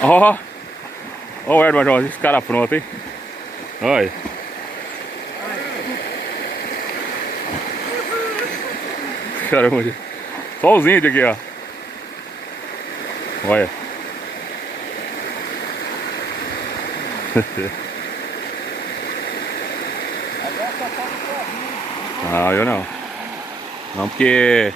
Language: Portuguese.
Ó, ó o Edward, ó, esse cara pronto, hein? Olha. Caramba, só os índios aqui, ó. Olha. Ah, eu não. Não, porque